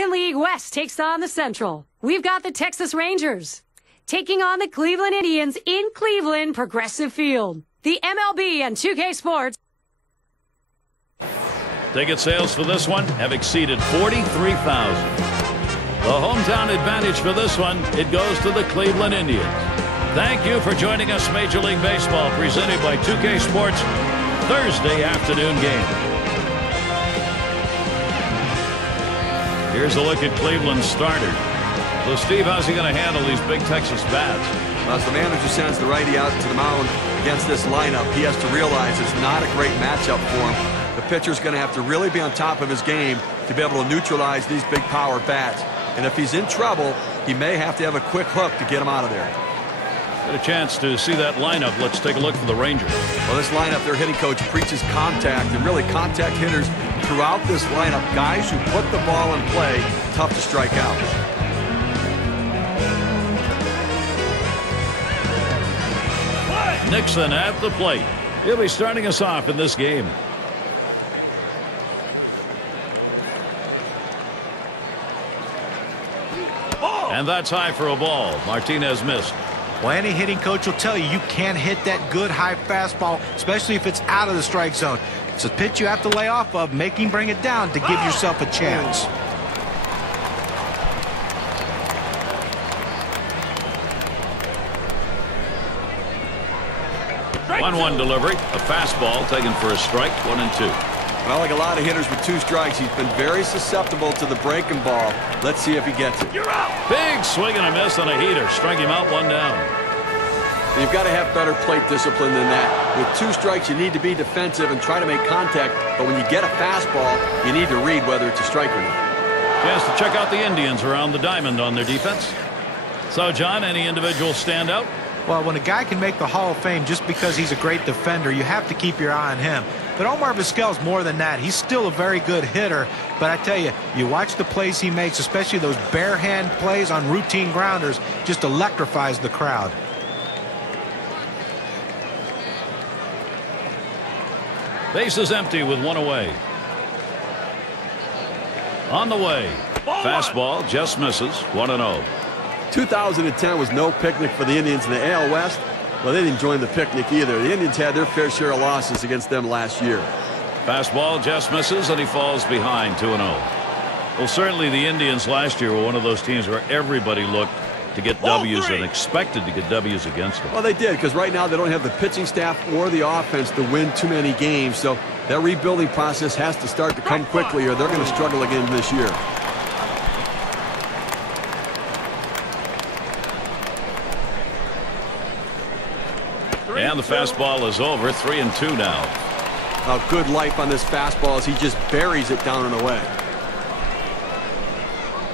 American League West takes on the Central. We've got the Texas Rangers taking on the Cleveland Indians in Cleveland Progressive Field. The MLB and 2K Sports. Ticket sales for this one have exceeded 43,000. The hometown advantage for this one, it goes to the Cleveland Indians. Thank you for joining us. Major League Baseball presented by 2K Sports Thursday afternoon game. Here's a look at Cleveland's starter. So, Steve, how's he going to handle these big Texas bats? As the manager sends the righty out to the mound against this lineup, he has to realize it's not a great matchup for him. The pitcher's going to have to really be on top of his game to be able to neutralize these big power bats. And if he's in trouble, he may have to have a quick hook to get him out of there. Get a chance to see that lineup. Let's take a look for the Rangers. Well, this lineup, their hitting coach preaches contact, and really contact hitters throughout this lineup. Guys who put the ball in play, tough to strike out. Nixon at the plate. He'll be starting us off in this game. And that's high for a ball. Martinez missed. Well, any hitting coach will tell you you can't hit that good high fastball, especially if it's out of the strike zone. It's a pitch you have to lay off of, bring it down to give yourself a chance. One delivery, a fastball taken for a strike, 1-2. Well, like a lot of hitters with 2 strikes, he's been very susceptible to the breaking ball. Let's see if he gets it. You're out. Big swing and a miss on a heater. Strike him out, 1 down. And you've got to have better plate discipline than that. With 2 strikes, you need to be defensive and try to make contact. But when you get a fastball, you need to read whether it's a strike or not. Chance to check out the Indians around the diamond on their defense. So, John, any individual stand out? Well, when a guy can make the Hall of Fame just because he's a great defender, you have to keep your eye on him. But Omar Vizquel's more than that. He's still a very good hitter. But I tell you, you watch the plays he makes, especially those bare hand plays on routine grounders, just electrifies the crowd. Base is empty with 1 away. On the way. Fastball just misses. 1-0. 2010 was no picnic for the Indians in the AL West. Well, they didn't join the picnic either. The Indians had their fair share of losses against them last year. Fastball just misses, and he falls behind 2-0. Well, certainly the Indians last year were one of those teams where everybody looked to get W's and expected to get W's against them. Well, they did, because right now they don't have the pitching staff or the offense to win too many games. So that rebuilding process has to start to come quickly, or they're going to struggle again this year. And the fastball is over. 3-2 now. A good life on this fastball as he just buries it down and away.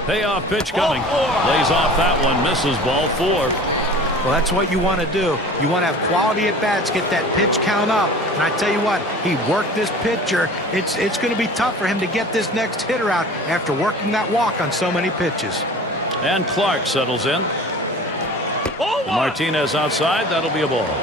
Payoff pitch coming. Lays off that one. Misses ball 4. Well, that's what you want to do. You want to have quality at bats, get that pitch count up. And I tell you what, he worked this pitcher. It's going to be tough for him to get this next hitter out after working that walk on so many pitches. And Clark settles in. Martinez outside. That'll be a ball.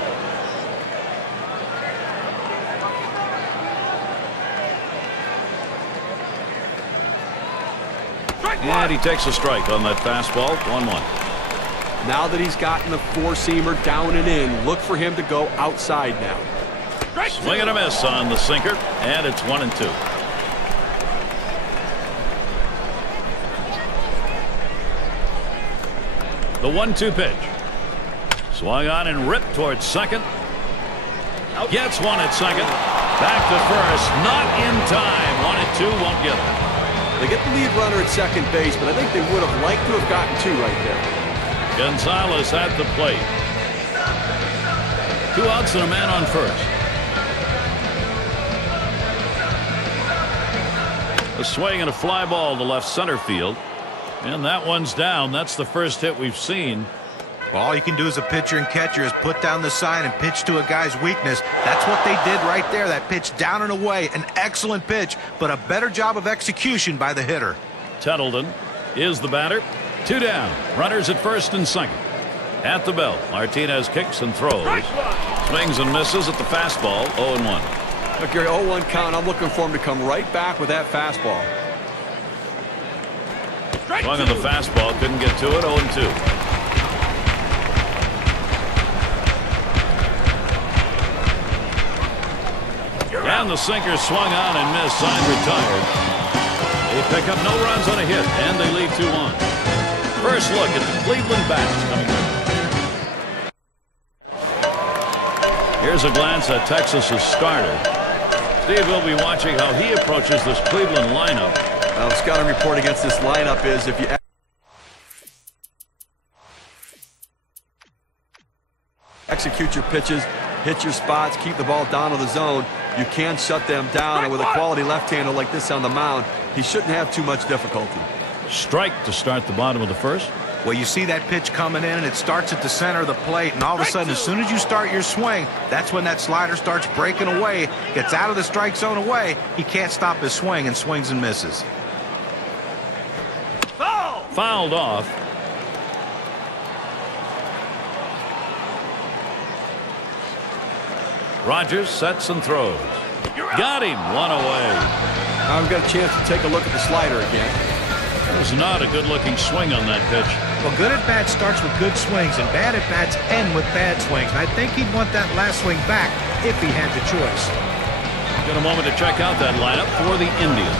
And he takes a strike on that fastball. 1-1. Now that he's gotten the 4-seamer down and in, look for him to go outside now. Swing and a miss on the sinker, and it's 1-2. The 1-2 pitch. Swung on and ripped towards second. Gets one at second. Back to first. Not in time. 1-2 won't get him. They get the lead runner at second base, but I think they would have liked to have gotten 2 right there. Gonzalez at the plate. 2 outs and a man on first. A swing and a fly ball to left center field. And that one's down. That's the first hit we've seen. Well, all you can do as a pitcher and catcher is put down the sign and pitch to a guy's weakness. That's what they did right there. That pitch down and away. An excellent pitch, but a better job of execution by the hitter. Tettleton is the batter. 2 down. Runners at first and second. At the belt, Martinez kicks and throws. Swings and misses at the fastball. 0-1. Look, Gary, 0-1 count. I'm looking for him to come right back with that fastball. Swung on the fastball, couldn't get to it, 0-2. And the sinker swung on and missed. Side retired. They pick up no runs on a hit, and they lead 2-1. First look at the Cleveland bats coming up. Here's a glance at Texas's starter. Steve will be watching how he approaches this Cleveland lineup. The scouting report against this lineup is if you execute your pitches, hit your spots, keep the ball down to the zone, you can shut them down. And with a quality left-hander like this on the mound, he shouldn't have too much difficulty. Strike to start the bottom of the first. Well, you see that pitch coming in, and it starts at the center of the plate, and all of a sudden, as soon as you start your swing, that's when that slider starts breaking away, gets out of the strike zone away. He can't stop his swing and swings and misses. Fouled off. Rogers sets and throws. Got him. One away. Now we've got a chance to take a look at the slider again. That was not a good-looking swing on that pitch. Well, good at-bat starts with good swings, and bad at-bats end with bad swings. And I think he'd want that last swing back if he had the choice. Got a moment to check out that lineup for the Indians.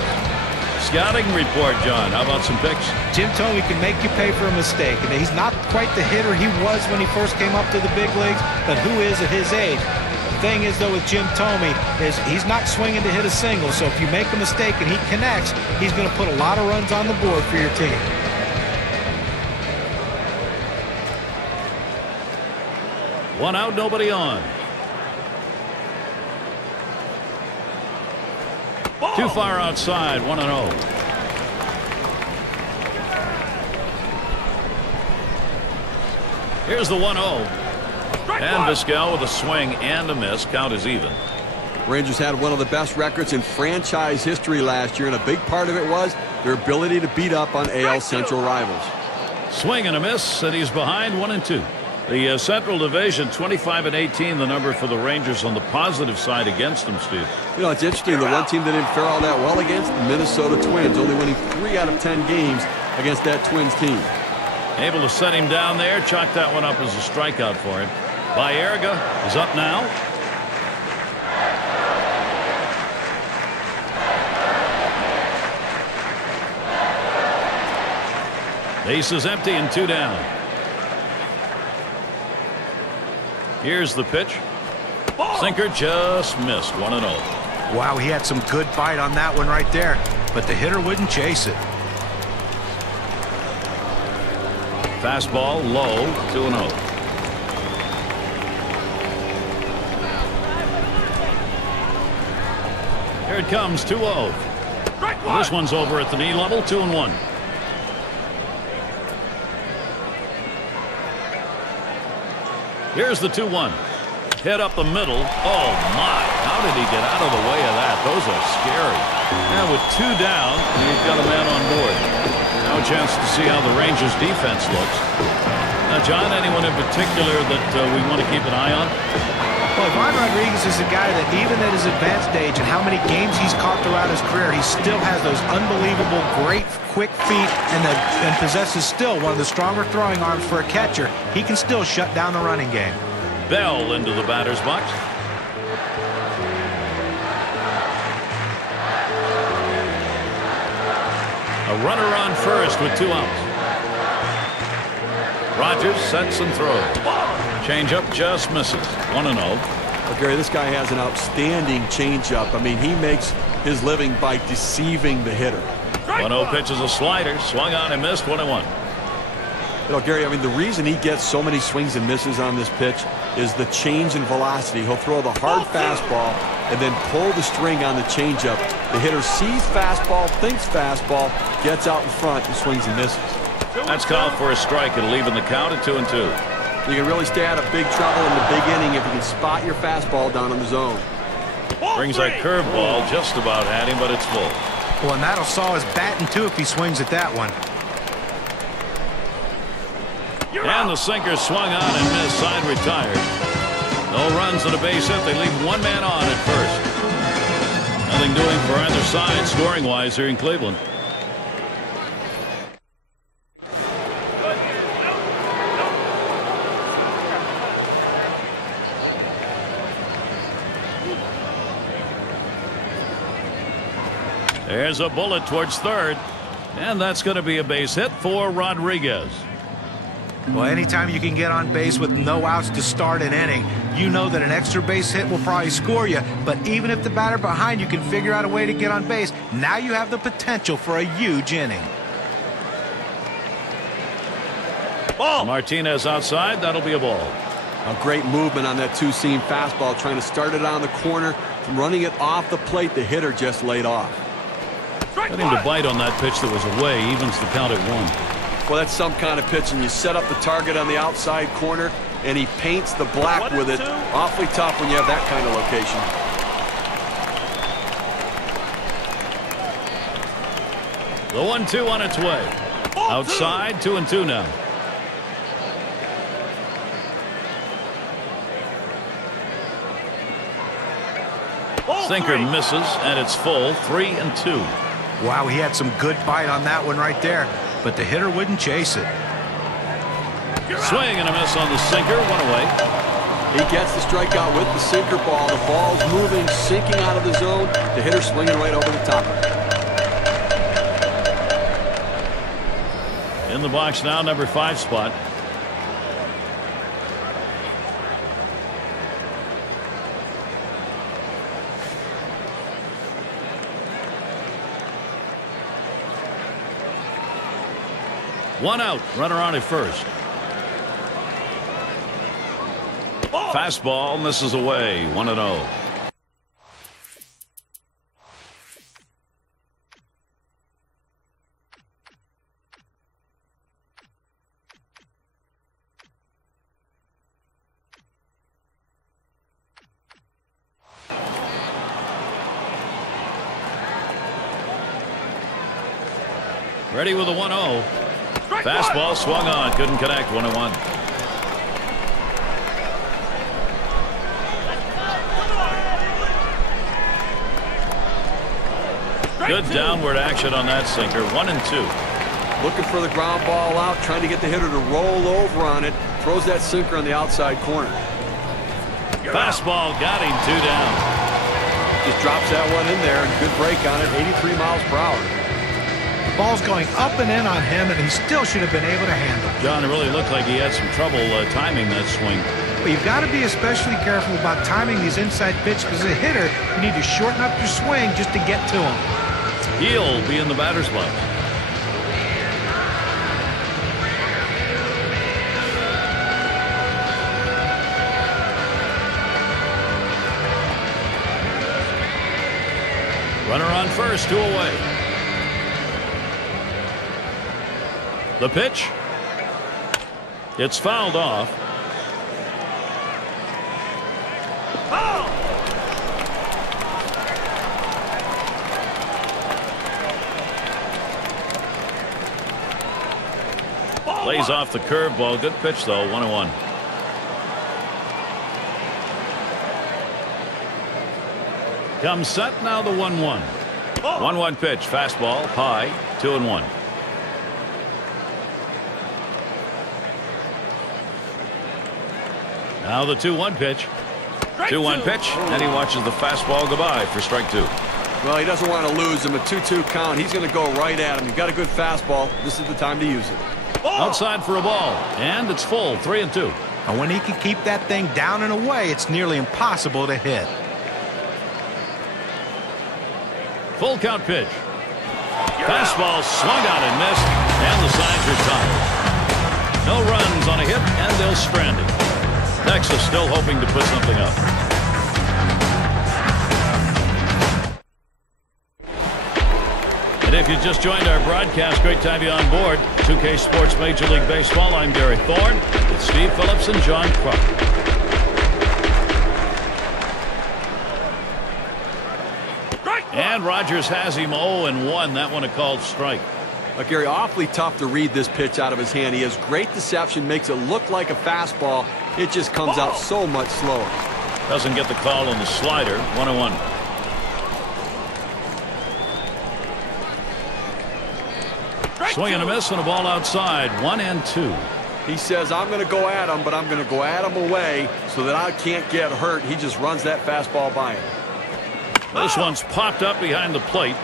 Scouting report, John. How about some picks? Jim Thome can make you pay for a mistake. And he's not quite the hitter he was when he first came up to the big leagues, but who is at his age? The thing is, though, with Jim Thome is he's not swinging to hit a single. So if you make a mistake and he connects, he's going to put a lot of runs on the board for your team. One out, nobody on. Too far outside, 1-0. Here's the 1-0. And Vizquel with a swing and a miss. Count is even. Rangers had one of the best records in franchise history last year, and a big part of it was their ability to beat up on AL Central rivals. Swing and a miss, and he's behind 1-2. The Central Division, 25-18, the number for the Rangers on the positive side against them, Steve. You know, it's interesting. The one team that didn't fare all that well against, the Minnesota Twins, only winning 3 out of 10 games against that Twins team. Able to set him down there, chalk that one up as a strikeout for him. Baerga is up now. Base is empty and 2 down. Here's the pitch. Sinker just missed. 1-0. Wow, he had some good bite on that one right there, but the hitter wouldn't chase it. Fastball low, 2-0. Here it comes, 2-0. This one's over at the knee level, 2-1. Here's the 2-1. Hit up the middle. Oh, my. How did he get out of the way of that? Those are scary. Now with 2 down, you've got a man on board. Now a chance to see how the Rangers defense looks. Now, John, anyone in particular that we want to keep an eye on? Well, Ivan Rodriguez is a guy that even at his advanced age and how many games he's caught throughout his career, he still has those unbelievable, great, quick feet and possesses still one of the stronger throwing arms for a catcher. He can still shut down the running game. Bell into the batter's box. A runner on first with 2 outs. Rogers sets and throws. Changeup just misses. 1-0. Well, Gary, this guy has an outstanding changeup. I mean, he makes his living by deceiving the hitter. 1-0 pitch is a slider. Swung on and missed. 1-1. You know, Gary, I mean, the reason he gets so many swings and misses on this pitch is the change in velocity. He'll throw the hard fastball and then pull the string on the changeup. The hitter sees fastball, thinks fastball, gets out in front and swings and misses. That's called for a strike. It'll even the count at 2-2. You can really stay out of big trouble in the big inning if you can spot your fastball down in the zone. Brings that curveball just about at him, but it's full. Well, and that'll saw his batting, too, if he swings at that one. And the sinker swung on and missed. Side retired. No runs and a base hit. They leave 1 man on at first. Nothing doing for either side scoring-wise here in Cleveland. There's a bullet towards third. And that's going to be a base hit for Rodriguez. Well, anytime you can get on base with no outs to start an inning, you know that an extra base hit will probably score you. But even if the batter behind you can figure out a way to get on base, now you have the potential for a huge inning. Ball. Martinez outside. That'll be a ball. A great movement on that two-seam fastball, trying to start it on the corner, running it off the plate. The hitter just laid off. Getting to bite on that pitch that was away evens the count at 1. Well, that's some kind of pitch, and you set up the target on the outside corner, and he paints the black with it. Awfully tough when you have that kind of location. The 1-2 on its way. Outside, 2-2 now. Sinker misses, and it's full, 3-2. Wow, he had some good bite on that one right there, but the hitter wouldn't chase it. Swing and a miss on the sinker, 1 away. He gets the strikeout with the sinker ball. The ball's moving, sinking out of the zone. The hitter swinging right over the top of it. In the box now, number 5 spot. One out, runner on at first. Fastball misses away, 1-0. Ready with a 1-0. Fastball swung on, couldn't connect, 1-1. Good downward action on that sinker, 1-2. Looking for the ground ball out, trying to get the hitter to roll over on it. Throws that sinker on the outside corner. Fastball got him, 2 down. Just drops that one in there, and good break on it, 83 miles per hour. The ball's going up and in on him, and he still should have been able to handle it. John, it really looked like he had some trouble timing that swing. Well, you've got to be especially careful about timing these inside pitches, because as a hitter, you need to shorten up your swing just to get to him. He'll be in the batter's box. Runner on first, 2 away. The pitch. It's fouled off. Lays off the curveball. Good pitch, though. 1-1. Comes set now, the 1-1. 1-1 pitch. Fastball high. 2-1. Now the 2-1 pitch. 2-1 pitch, and he watches the fastball go by for strike 2. Well, he doesn't want to lose him. A 2-2 count. He's going to go right at him. You've got a good fastball. This is the time to use it. Outside for a ball, and it's full, 3-2. And when he can keep that thing down and away, it's nearly impossible to hit. Full count pitch. Fastball swung out and missed, and the signs are tied. No runs on a hit, and they'll strand him. Texas still hoping to put something up. And if you just joined our broadcast, great to have you on board. 2K Sports Major League Baseball. I'm Gary Thorne with Steve Phillips and John Kruk. And Rogers has him 0-1. That one a called strike. Gary, awfully tough to read this pitch out of his hand. He has great deception, makes it look like a fastball. It just comes out so much slower. Doesn't get the call on the slider. 1-1. Swing and a miss and a ball outside. 1-2. He says, I'm going to go at him, but I'm going to go at him away so that I can't get hurt. He just runs that fastball by him. This one's popped up behind the plate.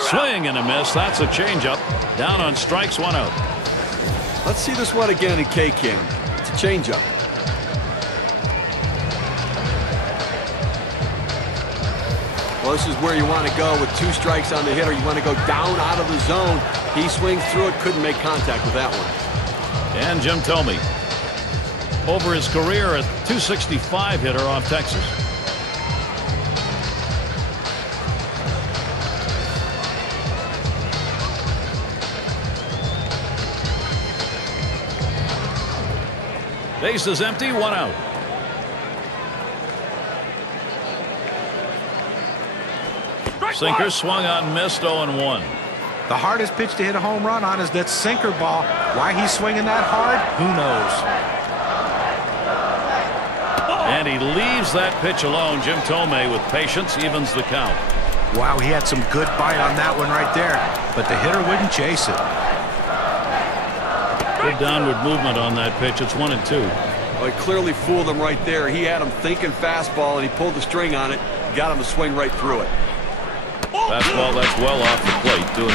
Swing and a miss. That's a changeup. Down on strikes, 1 out. Let's see this one again in K-Cam. It's a changeup. Well, this is where you want to go with 2 strikes on the hitter. You want to go down out of the zone. He swings through it, couldn't make contact with that one. And Jim Thome, over his career, a .265 hitter off Texas. Base is empty, 1 out. Sinker swung on, missed, 0-1. The hardest pitch to hit a home run on is that sinker ball. Why he's swinging that hard, who knows? And he leaves that pitch alone. Jim Thome, with patience, evens the count. Wow, he had some good bite on that one right there, but the hitter wouldn't chase it. Good downward movement on that pitch. It's 1-2. Well, he clearly fooled him right there. He had him thinking fastball, and he pulled the string on it, got him to swing right through it. Fastball that's well off the plate, 2-2.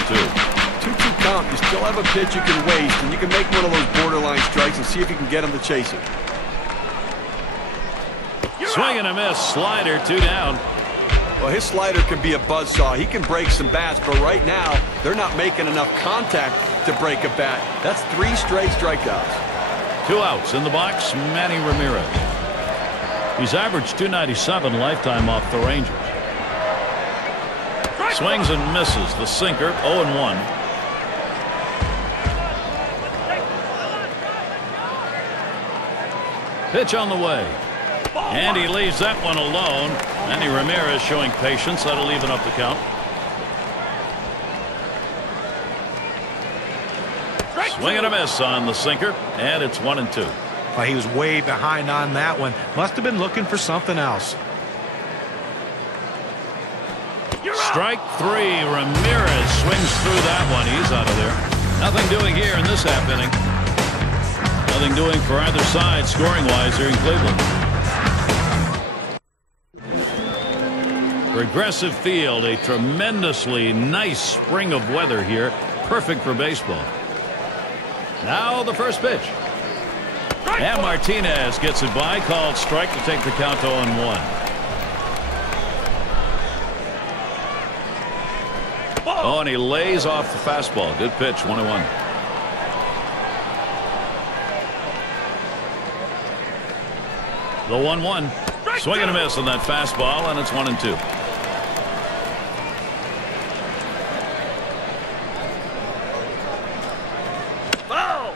2-2 count. You still have a pitch you can waste, and you can make one of those borderline strikes and see if you can get him to chase it. Swing and a miss. Slider, 2 down. Well, his slider can be a buzzsaw. He can break some bats, but right now, they're not making enough contact to break a bat. That's 3 straight strikeouts. 2 outs in the box, Manny Ramirez. He's averaged .297 lifetime off the Rangers. Swings and misses. The sinker, 0-1. Pitch on the way. And he leaves that one alone. Manny Ramirez showing patience. That'll even up the count. Swing and a miss on the sinker. And it's 1-2. Well, he was way behind on that one. Must have been looking for something else. Strike 3. Ramirez swings through that one. He's out of there. Nothing doing here in this half inning. Nothing doing for either side scoring-wise here in Cleveland. Progressive Field, a tremendously nice spring of weather here. Perfect for baseball. Now the first pitch. And Martinez gets it by. Called strike to take the count 0-1. Oh, and he lays off the fastball. Good pitch, 1-1. The 1-1. Swing and a miss on that fastball, and it's 1-2.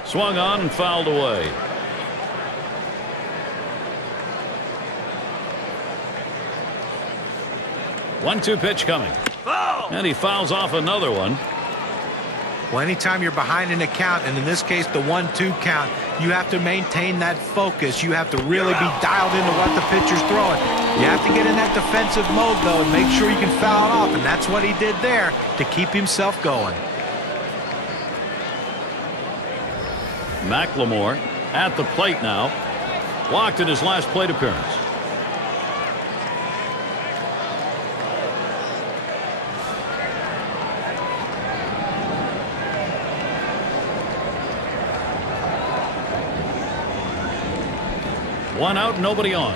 Swung on and fouled away. One-two pitch coming. And he fouls off another one. Well, anytime you're behind in a count, and in this case the 1-2 count, you have to maintain that focus. You have to really be dialed into what the pitcher's throwing. You have to get in that defensive mode, though, and make sure you can foul it off, and that's what he did there to keep himself going. McLemore at the plate now. Walked in his last plate appearance. One out, nobody on.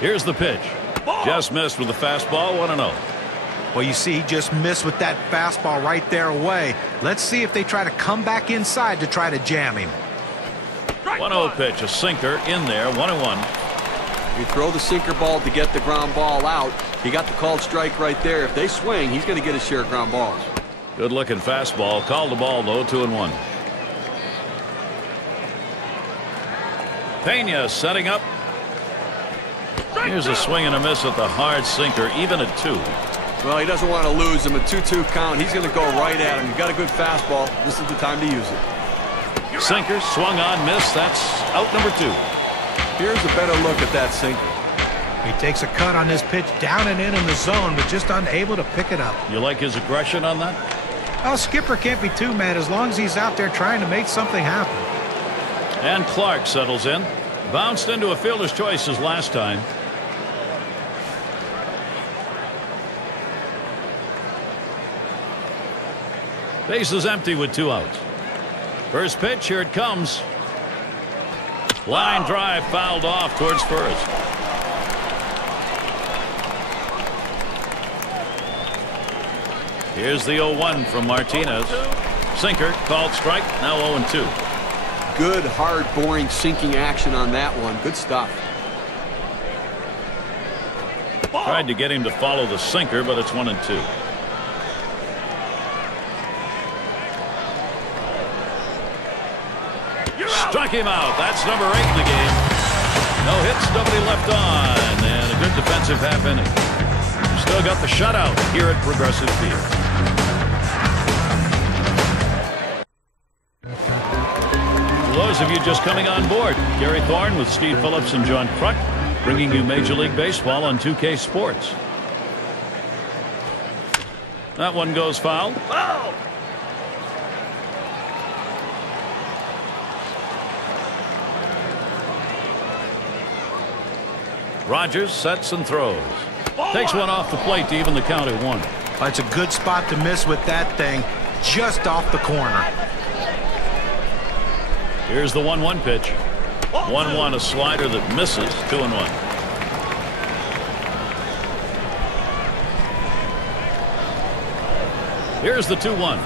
Here's the pitch. Just missed with the fastball, 1-0. Well, you see, he just missed with that fastball right there away. Let's see if they try to come back inside to try to jam him. 1-0 pitch, a sinker in there, 1-1. You throw the sinker ball to get the ground ball out. He got the called strike right there. If they swing, he's going to get his share of ground balls. Good looking fastball. Called the ball, though, 2-1. Pena setting up. Here's a swing and a miss at the hard sinker, even at 2. Well, he doesn't want to lose him. A 2-2 count. He's going to go right at him. You've got a good fastball. This is the time to use it. Sinker swung on, missed. That's out number 2. Here's a better look at that sinker. He takes a cut on this pitch down and in the zone, but just unable to pick it up. You like his aggression on that? Well, Skipper can't be too mad as long as he's out there trying to make something happen. And Clark settles in. Bounced into a fielder's choice his last time. Base is empty with 2 outs. First pitch, here it comes. Line drive fouled off towards first. Here's the 0-1 from Martinez. Sinker called strike. Now 0-2. Good, hard, boring, sinking action on that one. Good stuff. Tried to get him to follow the sinker, but it's 1-2. Struck him out. That's number 8 in the game. No hits, nobody left on, and a good defensive half inning. Still got the shutout here at Progressive Field. For those of you just coming on board, Gary Thorne with Steve Phillips and John Kruk, bringing you Major League Baseball on 2K Sports. That one goes foul. Foul! Rogers sets and throws. Takes one off the plate to even the count at 1. It's a good spot to miss with that thing, just off the corner. Here's the 1-1 pitch. 1-1, a slider that misses. 2-1. Here's the 2-1.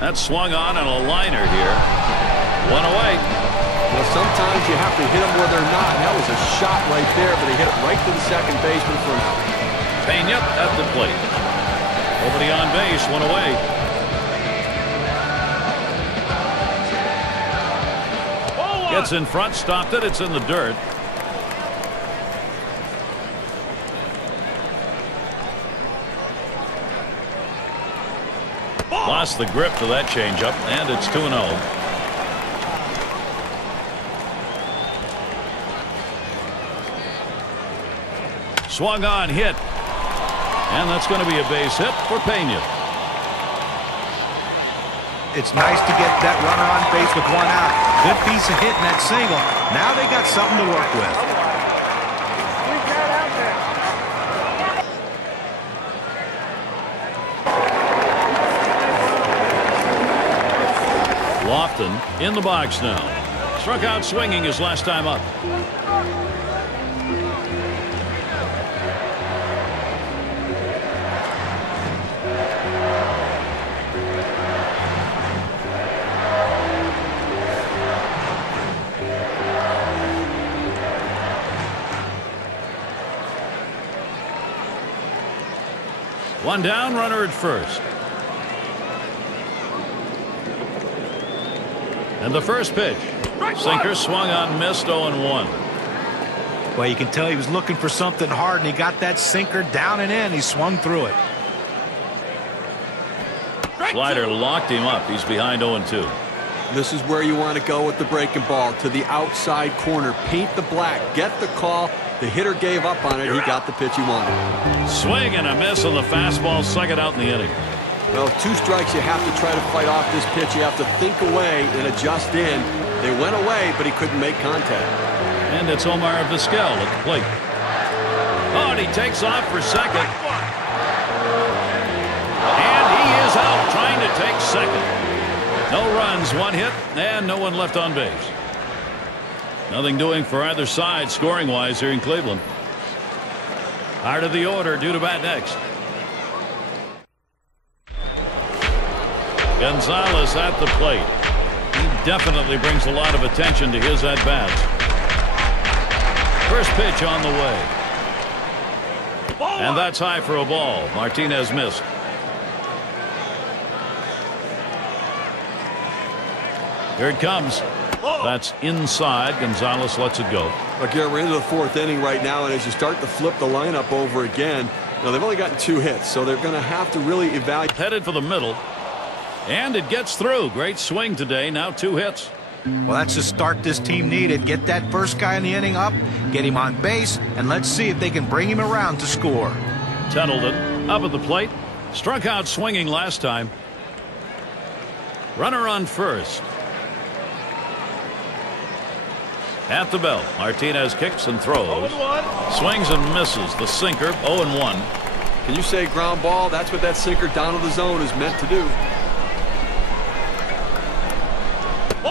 That's swung on and a liner here. 1 away. Well, sometimes you have to hit them where they're not. That was a shot right there, but he hit it right to the second baseman for an out. Pena at the plate. Nobody on base, 1 away. Gets in front, stopped it. It's in the dirt. Lost the grip to that changeup, and it's 2-0. Swung on, hit. And that's going to be a base hit for Pena. It's nice to get that runner on base with 1 out. Good piece of hitting that single. Now they got something to work with. Lofton in the box now. Struck out swinging his last time up. One down, runner at first. And the first pitch. Sinker swung on, missed. 0-1. Well, you can tell he was looking for something hard, and he got that sinker down and in. He swung through it. Slider locked him up. He's behind 0-2. This is where you want to go with the breaking ball, to the outside corner. Paint the black. Get the call. The hitter gave up on it. He got the pitch he wanted. Swing and a miss on the fastball. Second out in the inning. Well, 2 strikes. You have to try to fight off this pitch. You have to think away and adjust in. They went away, but he couldn't make contact. And it's Omar Vizquel at the plate. Oh, and he takes off for second. And he is out trying to take second. No runs, 1 hit, and no one left on base. Nothing doing for either side scoring-wise here in Cleveland. Heart of the order due to bat next. Gonzalez at the plate. He definitely brings a lot of attention to his at-bats. First pitch on the way. And that's high for a ball. Martinez missed. Here it comes. That's inside. Gonzalez lets it go. Again, we're into the 4th inning right now, and as you start to flip the lineup over again, they've only gotten 2 hits, so they're going to have to really evaluate. Headed for the middle. And it gets through. Great swing today. Now 2 hits. Well, that's the start this team needed. Get that first guy in the inning up, get him on base, and let's see if they can bring him around to score. Tettleton up at the plate. Struck out swinging last time. Runner on first. At the belt, Martinez kicks and throws. Swings and misses. The sinker, 0-1. Can you say ground ball? That's what that sinker down to the zone is meant to do.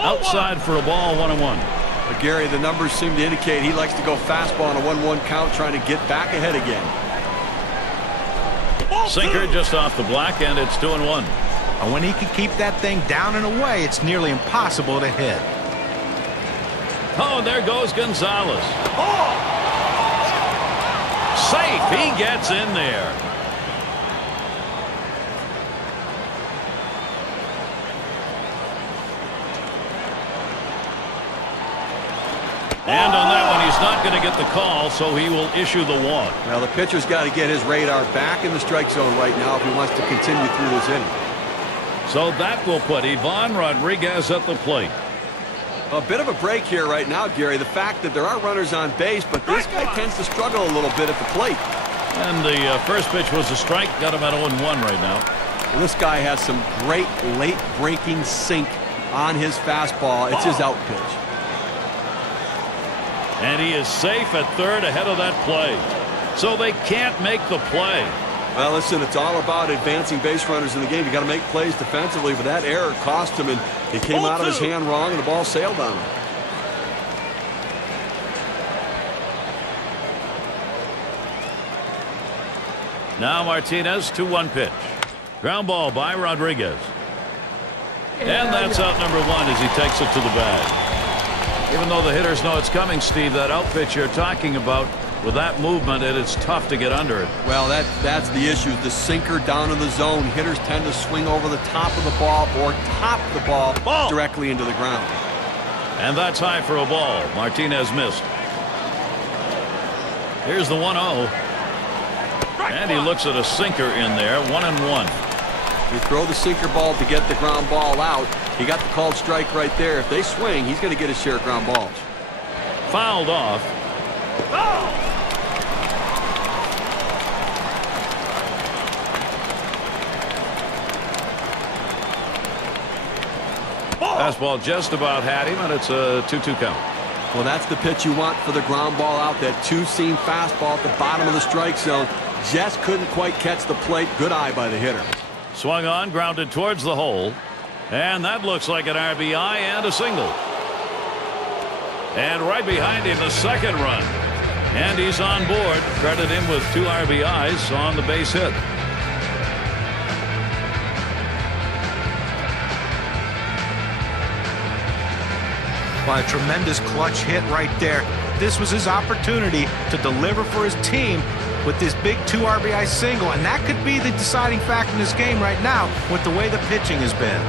Outside for a ball, 1-1. But Gary, the numbers seem to indicate he likes to go fastball on a 1-1 count, trying to get back ahead again. Sinker just off the black, and it's 2-1. And when he can keep that thing down and away, it's nearly impossible to hit. Oh, and there goes Gonzalez. Safe. He gets in there. And on that one, he's not going to get the call, so he will issue the walk. Well, the pitcher's got to get his radar back in the strike zone right now if he wants to continue through this inning. So that will put Ivan Rodriguez at the plate. A bit of a break here right now, Gary. The fact that there are runners on base, but this guy tends to struggle a little bit at the plate. And the first pitch was a strike. Got him at 0-1 right now. Well, this guy has some great late-breaking sink on his fastball. It's his out pitch. And he is safe at third ahead of that play. So they can't make the play. Well, listen, it's all about advancing base runners in the game. You got to make plays defensively, but that error cost him, and it came out of his hand wrong, and the ball sailed on him. Now Martinez, 2-1 pitch. Ground ball by Rodriguez. And that's out number one as he takes it to the bag. Even though the hitters know it's coming, Steve, that out pitch you're talking about, with that movement, it's tough to get under it. Well, that's the issue. The sinker down in the zone. Hitters tend to swing over the top of the ball or top the ball directly into the ground. And that's high for a ball. Martinez missed. Here's the 1-0. And he looks at a sinker in there. 1-1. You throw the sinker ball to get the ground ball out. He got the called strike right there. If they swing, he's going to get his share of ground balls. Fouled off. Fastball just about had him, and it's a 2-2 count. Well, that's the pitch you want for the ground ball out. That two-seam fastball at the bottom of the strike zone. Just couldn't quite catch the plate. Good eye by the hitter. Swung on, grounded towards the hole. And that looks like an RBI and a single. And right behind him, the second run. And he's on board. Credit him with 2 RBIs on the base hit. By a tremendous clutch hit right there. This was his opportunity to deliver for his team with this big 2 RBI single, and that could be the deciding factor in this game right now with the way the pitching has been.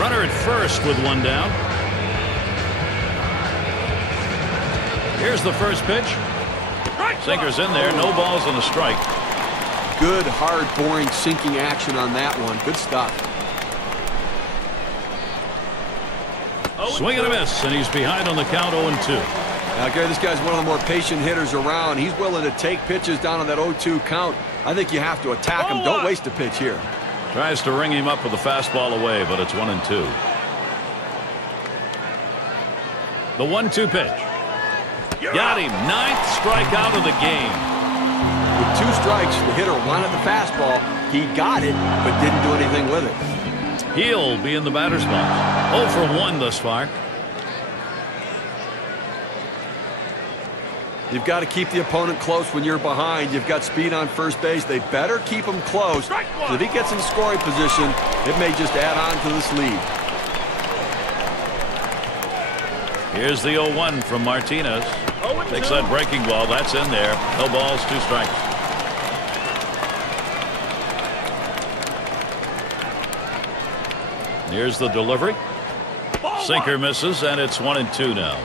Runner at first with 1 down. Here's the first pitch. Sinker's in there. No balls and a strike. Good, hard, boring, sinking action on that one. Good stuff. Swing and a miss, and he's behind on the count 0-2. Now, Gary, this guy's one of the more patient hitters around. He's willing to take pitches down on that 0-2 count. I think you have to attack him. Don't waste a pitch here. Tries to ring him up with the fastball away, but it's 1-2. The 1-2 pitch. Got him. 9th strikeout of the game. With 2 strikes, the hitter wanted the fastball. He got it, but didn't do anything with it. He'll be in the batter's box. 0 for 1 thus far. You've got to keep the opponent close when you're behind. You've got speed on first base. They better keep him close. So if he gets in scoring position, it may just add on to this lead. Here's the 0-1 from Martinez. Takes that breaking ball. That's in there. No balls, 2 strikes. Here's the delivery. Sinker misses, and it's 1-2 now.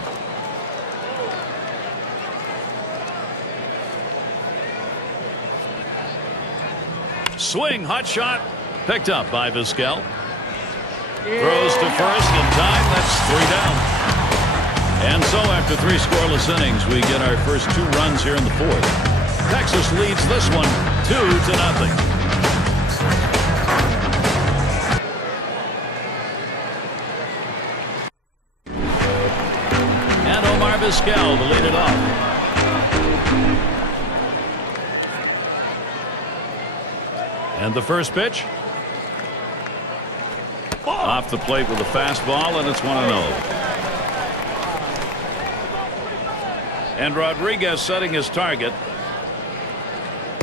Swing, hot shot, picked up by Vizquel. Throws to first in time. That's 3 down. And so after 3 scoreless innings, we get our first 2 runs here in the 4th. Texas leads this one 2-0. And Omar Vizquel to lead it off. And the first pitch Off the plate with a fastball, and it's 1-0. And Rodriguez setting his target.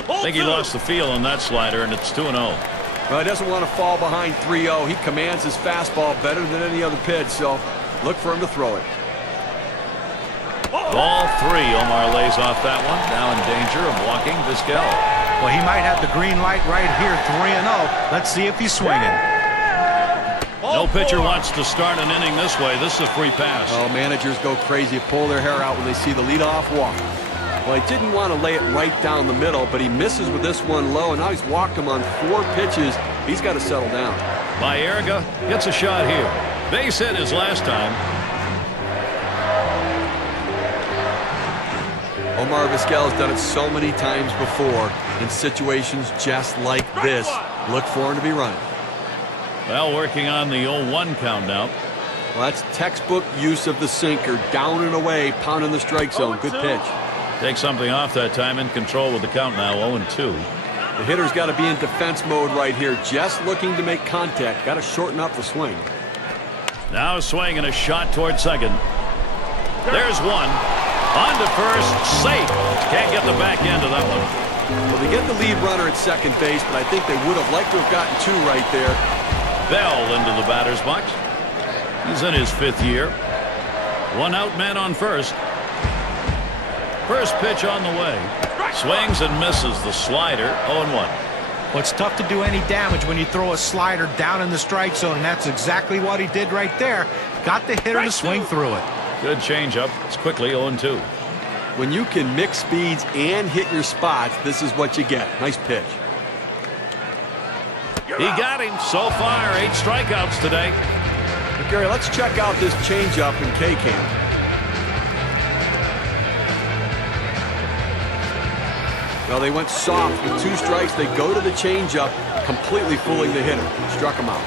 I think he lost the feel on that slider, and it's 2-0. Well, he doesn't want to fall behind 3-0. He commands his fastball better than any other pitch, so look for him to throw it. Ball 3. Omar lays off that one. Now in danger of walking Vizquel. Well, he might have the green light right here, 3-0. Let's see if he's swinging. No pitcher wants to start an inning this way. This is a free pass. Oh, managers go crazy, pull their hair out when they see the leadoff walk. Well, he didn't want to lay it right down the middle, but he misses with this one low, and now he's walked him on 4 pitches. He's got to settle down. Baerga gets a shot here. Base hit his last time. Omar Vizquel has done it so many times before in situations just like this. Look for him to be running. Well, working on the 0-1 count now. Well, that's textbook use of the sinker. Down and away, pounding the strike zone. Good pitch. Take something off that time. In control with the count now, 0-2. The hitter's got to be in defense mode right here, just looking to make contact. Got to shorten up the swing. Now a swing and a shot toward second. There's one. On to first, safe. Can't get the back end of that one. Well, they get the lead runner at second base, but I think they would have liked to have gotten 2 right there. Bell into the batter's box. He's in his 5th year. 1 out, man on first. First pitch on the way. Swings and misses the slider. 0-1. Well, it's tough to do any damage when you throw a slider down in the strike zone, and that's exactly what he did right there. Got the hitter to swing through it. Good changeup. It's quickly 0-2. When you can mix speeds and hit your spots, this is what you get. Nice pitch. He got him. So far, 8 strikeouts today. But Gary, let's check out this changeup in K-Cam. Well, they went soft with 2 strikes. They go to the changeup, completely fooling the hitter. Struck him out.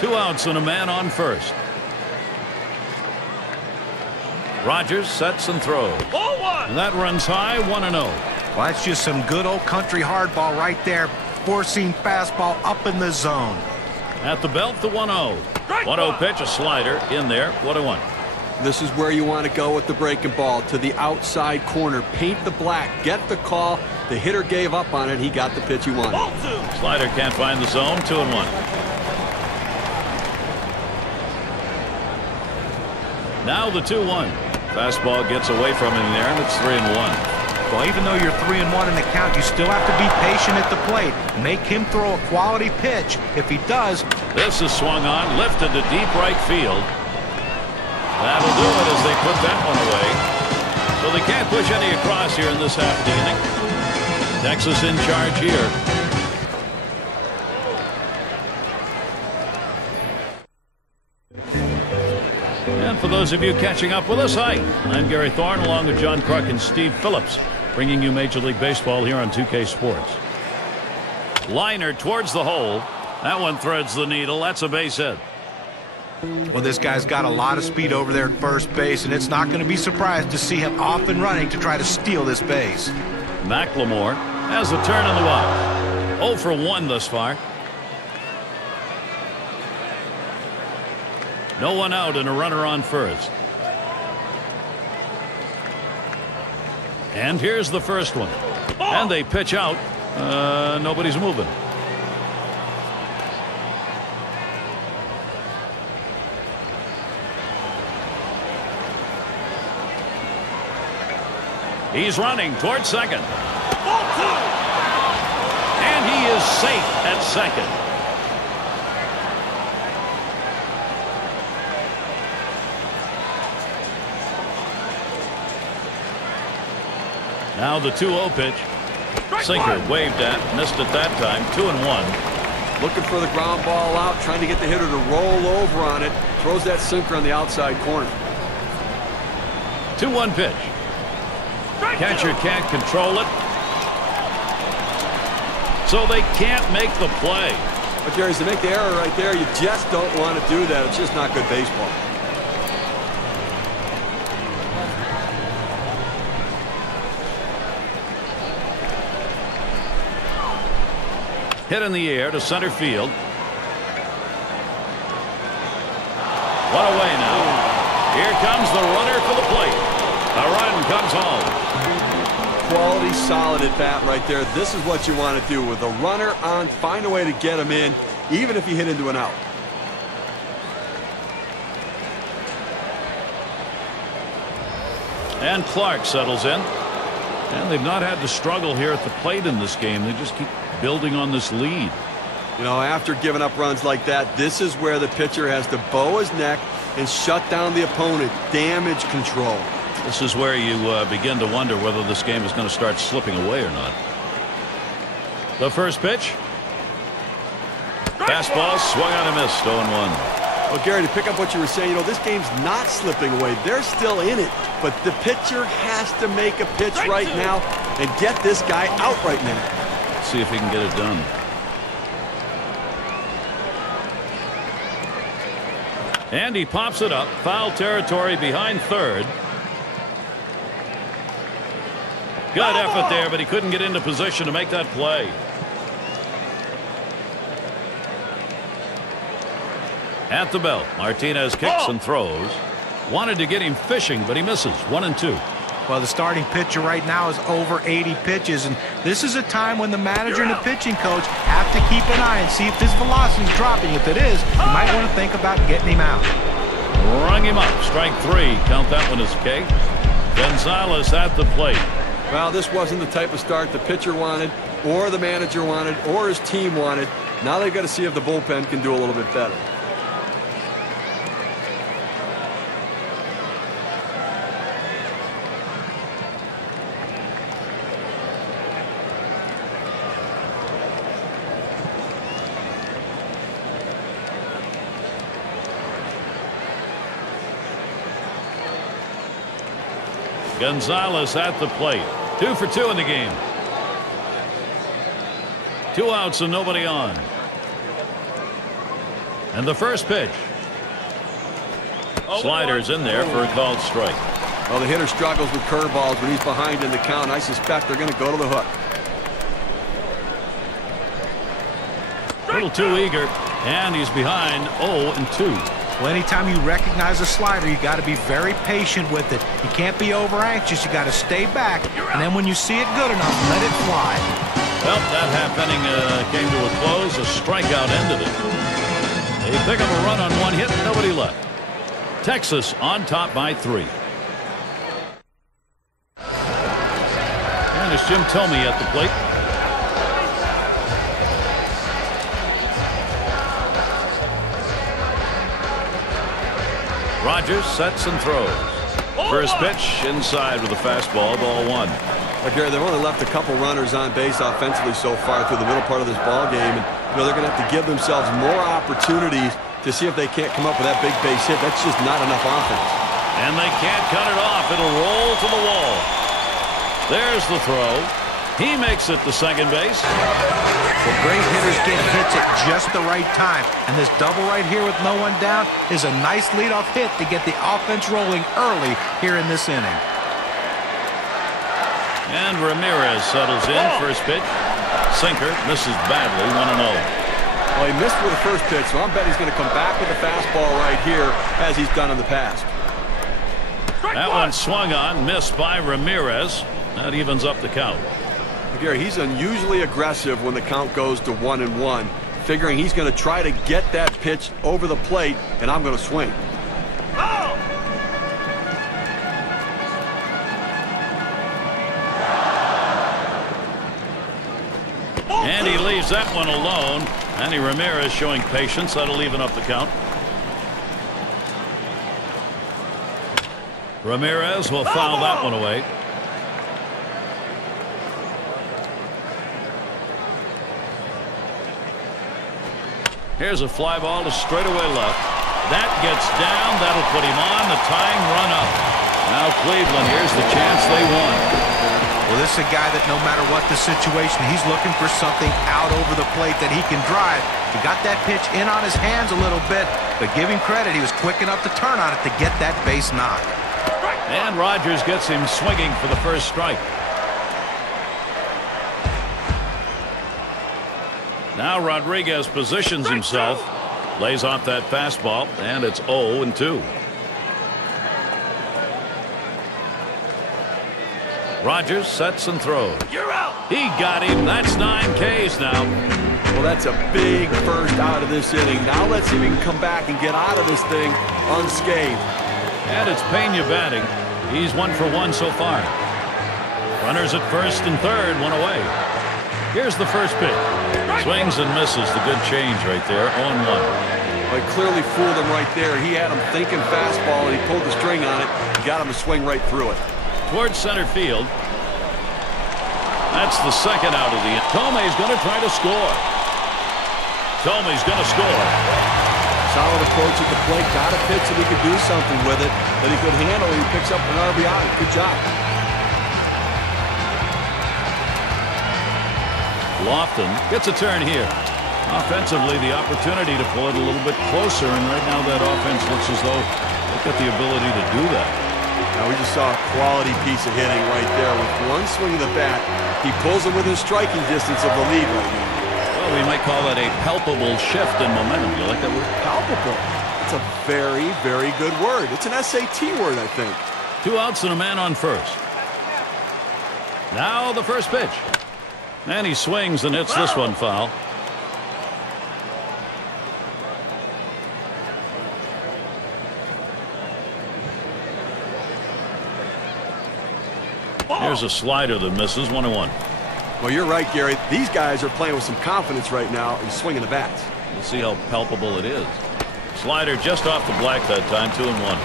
Two outs and a man on first. Rogers sets and throws. And that runs high, 1-0. Well, that's just some good old country hardball right there. Forcing fastball up in the zone. At the belt, the 1-0. 1-0 pitch, a slider in there, 1-1. This is where you want to go with the breaking ball, to the outside corner. Paint the black, get the call. The hitter gave up on it. He got the pitch he wanted. Slider can't find the zone, 2-1. Now the 2-1. Fastball gets away from him there, and it's 3-1. Well, even though you're 3-1 in the count, you still have to be patient at the plate. Make him throw a quality pitch. If he does. This is swung on, lifted to deep right field. That'll do it as they put that one away. So they can't push any across here in this half of the inning. Texas in charge here. And for those of you catching up with us, hi, I'm Gary Thorne along with John Kruk and Steve Phillips, bringing you Major League Baseball here on 2K Sports. Liner towards the hole. That one threads the needle. That's a base hit. Well, this guy's got a lot of speed over there at first base, and it's not going to be surprised to see him off and running to try to steal this base. McLemore has a turn in the wild. 0 for 1 thus far. No one out and a runner on first. And here's the first one. And they pitch out. Nobody's moving. He's running towards second. And he is safe at second. Now the 2-0 pitch. Sinker waved at, missed it that time. 2-1. Looking for the ground ball out, trying to get the hitter to roll over on it. Throws that sinker on the outside corner. 2-1 pitch. Catcher can't control it. So they can't make the play. But Gary, to make the error right there, you just don't want to do that. It's just not good baseball. Hit in the air to center field. One away now. Here comes the runner for the plate. The run comes home. Quality, solid at bat right there. This is what you want to do with a runner on. Find a way to get him in, even if you hit into an out. And Clark settles in. And they've not had to struggle here at the plate in this game. They just keep building on this lead. You know, after giving up runs like that, this is where the pitcher has to bow his neck and shut down the opponent. Damage control. This is where you begin to wonder whether this game is going to start slipping away or not. The first pitch. Fastball swung on and missed. 0-1. Well, Gary, to pick up what you were saying, you know, this game's not slipping away. They're still in it. But the pitcher has to make a pitch right now and get this guy out right now. Let's see if he can get it done. And he pops it up. Foul territory behind third. Good effort there, but he couldn't get into position to make that play. At the belt, Martinez kicks and throws. Wanted to get him fishing, but he misses. 1-2. Well, the starting pitcher right now is over 80 pitches, and this is a time when the manager and the pitching coach have to keep an eye and see if his velocity is dropping. If it is, you might want to think about getting him out. Rung him up. Strike 3. Count that one as a K. Gonzalez at the plate. Well, this wasn't the type of start the pitcher wanted, or the manager wanted, or his team wanted. Now they've got to see if the bullpen can do a little bit better. Gonzalez at the plate. 2 for 2 in the game. 2 outs and nobody on. And the first pitch. Sliders in there for a called strike. Well, the hitter struggles with curveballs when he's behind in the count. I suspect they're going to go to the hook. A little too eager, and he's behind 0-2. Well, anytime you recognize a slider, you got to be very patient with it. You can't be over anxious. You got to stay back, and then when you see it good enough, let it fly. Well, that half inning came to a close. A strikeout ended it. They pick up a run on 1 hit, nobody left. Texas on top by 3. And it's Jim Thome at the plate. Rogers sets and throws. First pitch inside with a fastball. Ball 1. Well, Gary, they've only left a couple runners on base offensively so far through the middle part of this ball game, and you know they're going to have to give themselves more opportunities to see if they can't come up with that big base hit. That's just not enough offense. And they can't cut it off. It'll roll to the wall. There's the throw. He makes it to second base. Well, great hitters get hits at just the right time. And this double right here with no one down is a nice leadoff hit to get the offense rolling early here in this inning. And Ramirez settles in. First pitch. Sinker misses badly. 1-0. Well, he missed with the first pitch, so I'll bet he's going to come back with the fastball right here as he's done in the past. That one swung on, missed by Ramirez. That evens up the count. Gary, he's unusually aggressive when the count goes to 1-1, figuring he's going to try to get that pitch over the plate, and I'm going to swing. And he leaves that one alone. Manny Ramirez showing patience. That'll even up the count. Ramirez will foul that one away. Here's a fly ball to straightaway left. That gets down. That'll put him on the tying run up. Now Cleveland, here's the chance they won. Well, this is a guy that no matter what the situation, he's looking for something out over the plate that he can drive. He got that pitch in on his hands a little bit, but give him credit. He was quick enough to turn on it to get that base knock. And Rogers gets him swinging for the first strike. Now Rodriguez positions himself, lays off that fastball, and it's 0-2. Rogers sets and throws. You're out. He got him. That's 9 Ks now. Well, that's a big first out of this inning. Now let's see if he can come back and get out of this thing unscathed. And it's Pena batting. He's 1 for 1 so far. Runners at first and third, 1 away. Here's the first pitch. Swings and misses. The good change right there. 0-1. Well, he clearly fooled him right there. He had him thinking fastball, and he pulled the string on it. He got him to swing right through it. Towards center field. That's the second out of the inning. Tomei's going to try to score. Tomei's going to score. Solid approach at the plate. Got a pitch that he could do something with it that he could handle. He picks up an RBI. Good job. Lofton gets a turn here. Offensively, the opportunity to pull it a little bit closer, and right now that offense looks as though they've got the ability to do that. Now we just saw a quality piece of hitting right there. With one swing of the bat, he pulls it within striking distance of the lead right now. Well, we might call that a palpable shift in momentum. You like that word? Palpable. It's a very, very good word. It's an SAT word, I think. 2 outs and a man on first. Now the first pitch. And he swings and hits this one foul. Here's a slider that misses. 1-1. Well, you're right, Gary. These guys are playing with some confidence right now and swinging the bats. We'll see how palpable it is. Slider just off the black that time. 2-1.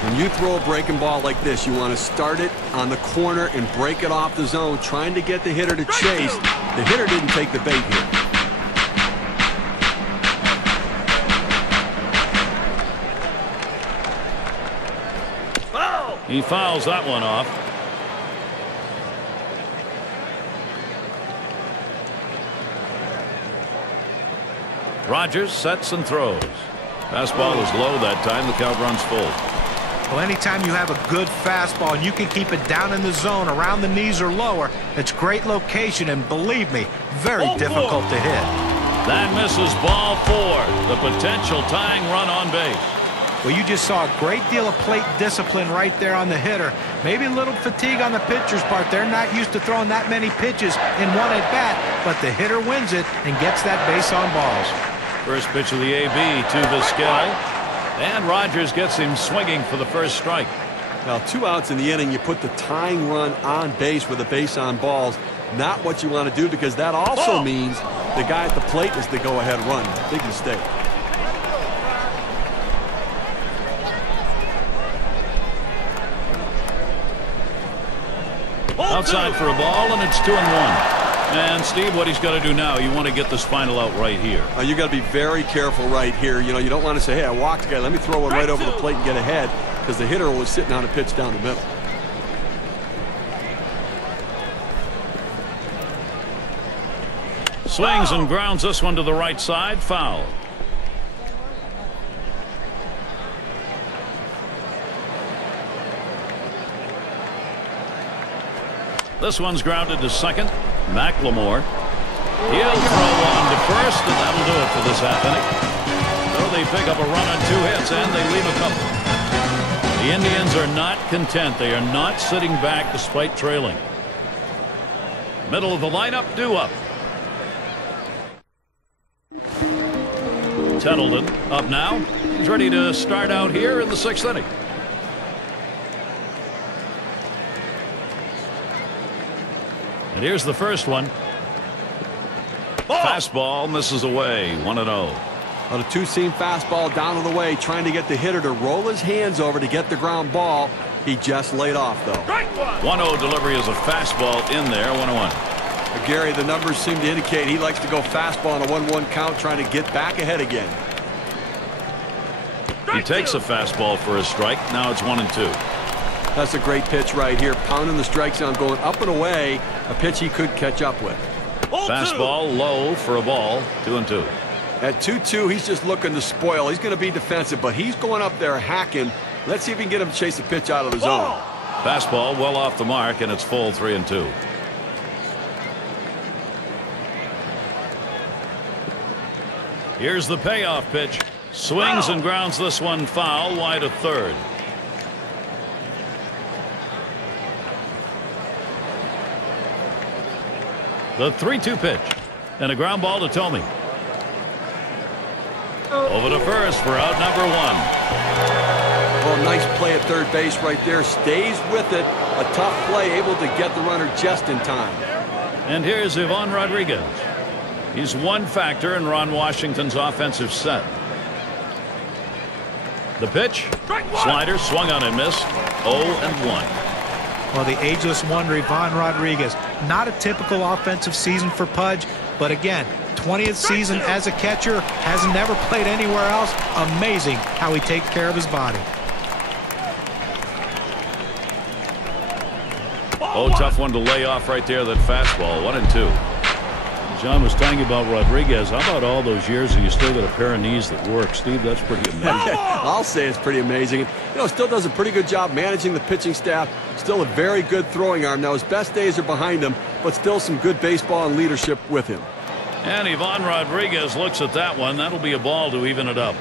When you throw a breaking ball like this, you want to start it on the corner and break it off the zone, trying to get the hitter to chase. The hitter didn't take the bait here. He fouls that one off. Rogers sets and throws. Fastball is low that time. The count runs full. Well, anytime you have a good fastball and you can keep it down in the zone around the knees or lower, it's great location, and believe me, very difficult to hit. That misses. Ball 4. The potential tying run on base. Well, you just saw a great deal of plate discipline right there on the hitter. Maybe a little fatigue on the pitcher's part. They're not used to throwing that many pitches in one at bat, but the hitter wins it and gets that base on balls. First pitch of the AB to Vizquel, and Rogers gets him swinging for the first strike. Now 2 outs in the inning, you put the tying run on base with a base on balls. Not what you want to do, because that also means the guy at the plate is the go-ahead run. Big mistake. Outside for a ball, and it's 2-1. And Steve, what he's got to do now, you want to get this final out right here. You got to be very careful right here. You know, you don't want to say, hey, I walked the guy, let me throw one right over the plate and get ahead, because the hitter was sitting on a pitch down the middle. Swings and grounds this one to the right side. Foul. This one's grounded to second. McLemore. He'll throw on to first, and that'll do it for this half inning. So they pick up a run on 2 hits, and they leave a couple. The Indians are not content. They are not sitting back despite trailing. Middle of the lineup, due up. Tettleton up now. He's ready to start out here in the 6th inning. And here's the first one. Fastball misses away. 1-0. On a 2-seam fastball down on the way, trying to get the hitter to roll his hands over to get the ground ball. He just laid off, though. 1-0 delivery is a fastball in there. 1-1. Gary, the numbers seem to indicate he likes to go fastball on a 1-1 count, trying to get back ahead again. He takes a fastball for a strike. Now it's 1-2. That's a great pitch right here. Pounding the strike zone, going up and away. A pitch he could catch up with. Fastball low for a ball. 2-2. At 2-2, he's just looking to spoil. He's going to be defensive, but he's going up there hacking. Let's see if we can get him to chase the pitch out of the zone. Fastball well off the mark, and it's full. 3-2. Here's the payoff pitch. Swings and grounds this one foul wide of third. The 3-2 pitch. And a ground ball to Thome. Over to first for out number one. Well, nice play at third base right there. Stays with it. A tough play, able to get the runner just in time. And here's Ivan Rodriguez. He's one factor in Ron Washington's offensive set. The pitch. Slider swung on and missed. 0-1. Well, the ageless wonder, Ivan Rodriguez. Not a typical offensive season for Pudge, but again, 20th season as a catcher, has never played anywhere else. Amazing how he takes care of his body. Oh, tough one to lay off right there, that fastball. 1-2. John was talking about Rodriguez. How about all those years and you still got a pair of knees that work? Steve, that's pretty amazing. I'll say it's pretty amazing. You know, still does a pretty good job managing the pitching staff. Still a very good throwing arm. Now, his best days are behind him, but still some good baseball and leadership with him. And Ivan Rodriguez looks at that one. That'll be a ball to even it up.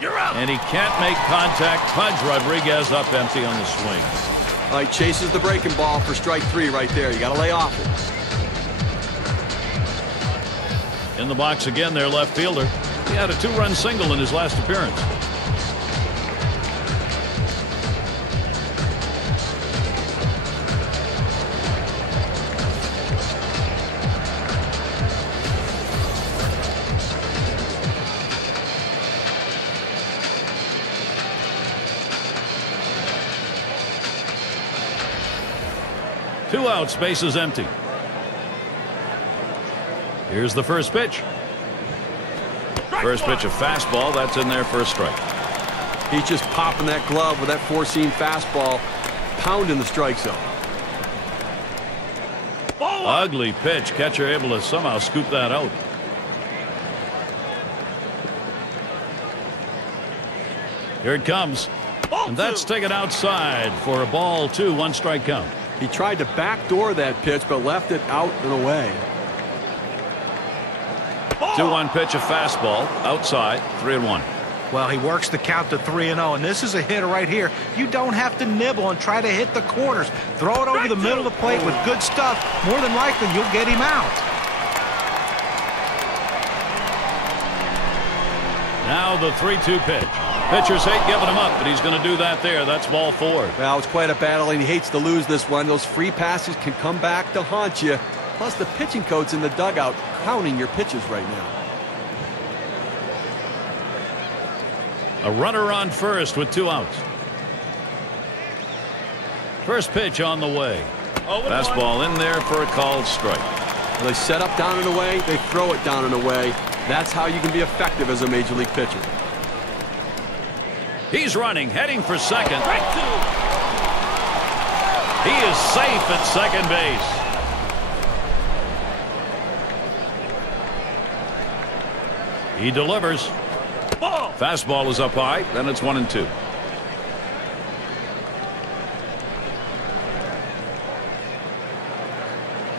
You're out. And he can't make contact. Pudge Rodriguez up empty on the swing. He chases the breaking ball for strike 3 right there. You got to lay off it. In the box again, their left fielder. He had a 2-run single in his last appearance. Two outs, base is empty. Here's the first pitch. First pitch, a fastball. That's in there for a strike. He's just popping that glove with that four-seam fastball, pounding the strike zone. Ugly pitch. Catcher able to somehow scoop that out. Here it comes. And that's taken outside for a ball 2, 1 strike count. He tried to backdoor that pitch, but left it out and away. 2-1 pitch, a fastball, outside, 3-1. Well, he works the count to 3-0, and this is a hitter right here. You don't have to nibble and try to hit the corners. Throw it over the middle of the plate with good stuff. More than likely, you'll get him out. Now the 3-2 pitch. Pitchers hate giving him up, but he's going to do that there. That's ball 4. Well, it's quite a battle, and he hates to lose this one. Those free passes can come back to haunt you. Plus, the pitching coach in the dugout counting your pitches right now. A runner on first with 2 outs. First pitch on the way. Fastball in there for a called strike. Well, they set up down and away. They throw it down and away. That's how you can be effective as a major league pitcher. He's running, heading for second. He is safe at second base. He delivers. Fastball is up high, then it's 1-2.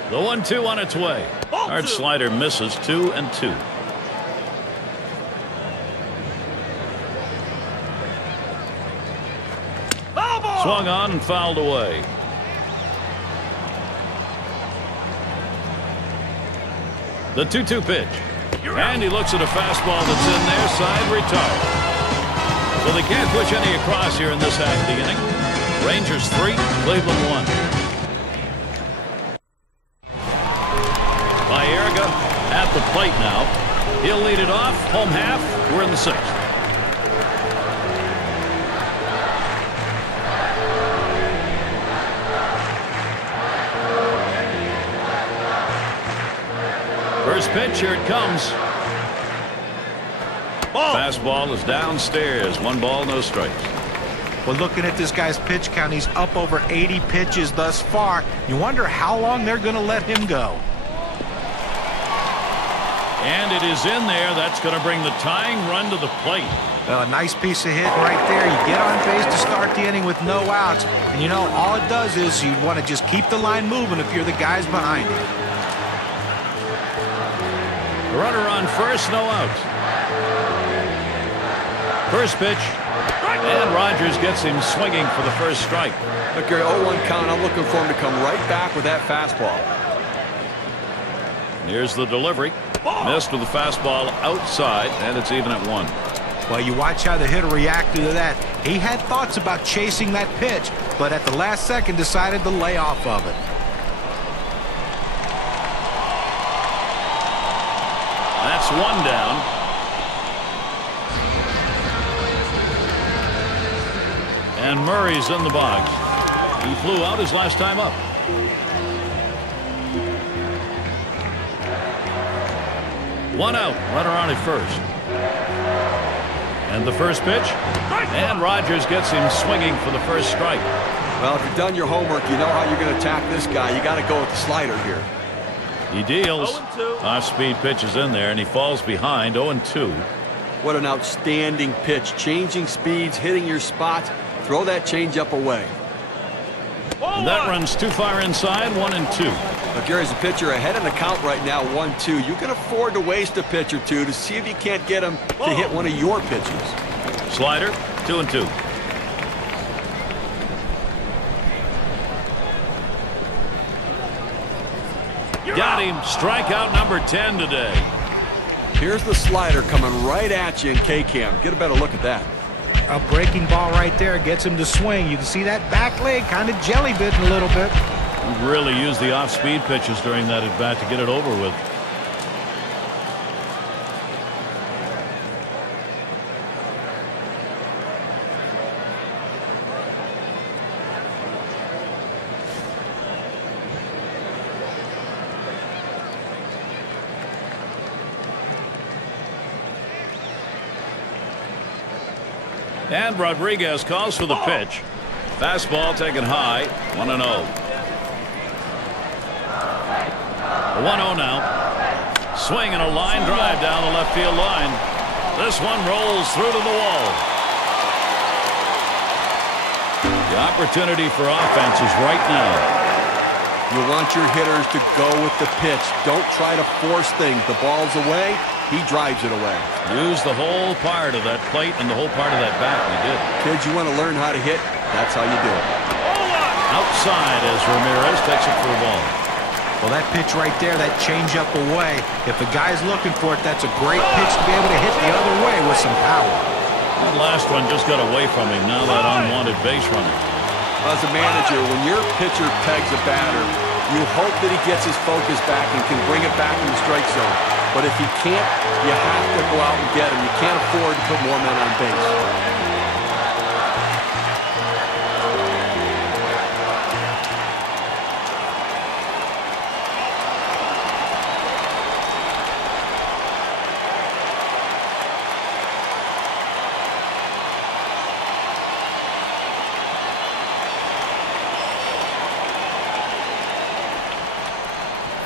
The 1-2 on its way. Hard slider misses, 2-2. Swung on and fouled away. The 2-2 pitch. And he looks at a fastball that's in there, side retired. So they can't push any across here in this half of the inning. Rangers 3, Cleveland 1. Baerga at the plate now. He'll lead it off, home half. We're in the 6th. First pitch, here it comes. Fastball is downstairs. 1 ball, no strikes. Well, looking at this guy's pitch count, he's up over 80 pitches thus far. You wonder how long they're going to let him go. And it is in there. That's going to bring the tying run to the plate. Well, a nice piece of hitting right there. You get on base to start the inning with no outs. And, you know, all it does is you want to just keep the line moving if you're the guys behind you. Runner on first, no outs. First pitch, and Rogers gets him swinging for the first strike. Look, Gary, 0-1 count. I'm looking for him to come right back with that fastball. Here's the delivery. Missed with the fastball outside, and it's even at 1. Well, you watch how the hitter reacted to that. He had thoughts about chasing that pitch, but at the last second decided to lay off of it. That's 1 down. And Murray's in the box. He flew out his last time up. One out. Runner on at first. And the first pitch. And Rogers gets him swinging for the first strike. Well, if you've done your homework, you know how you're going to attack this guy. You got to go with the slider here. He deals. Off-speed pitch is in there, and he falls behind 0-2. What an outstanding pitch. Changing speeds, hitting your spots. Throw that changeup away. And that runs too far inside, 1-2. Look, Gary's a pitcher ahead in the count right now, 1-2. You can afford to waste a pitch or two to see if you can't get him to hit one of your pitches. Slider, 2-2. Got him. Strikeout number 10 today. Here's the slider coming right at you in K-Cam. Get a better look at that. A breaking ball right there gets him to swing. You can see that back leg kind of jelly bitten a little bit. He really used the off-speed pitches during that at-bat to get it over with. And Rodriguez calls for the pitch. Fastball taken high, 1-0. 1-0 now. Swing and a line drive down the left field line. This one rolls through to the wall. The opportunity for offense is right now. You want your hitters to go with the pitch. Don't try to force things. The ball's away. He drives it away. Use the whole part of that plate and the whole part of that bat. He did. Kids, you want to learn how to hit? That's how you do it. Outside as Ramirez takes it for a ball. Well, that pitch right there, that changeup away, if the guy's looking for it, that's a great pitch to be able to hit the other way with some power. That last one just got away from him. Now that unwanted base runner. As a manager, when your pitcher pegs a batter, you hope that he gets his focus back and can bring it back in the strike zone. But if he can't, you have to go out and get him. You can't afford to put more men on base.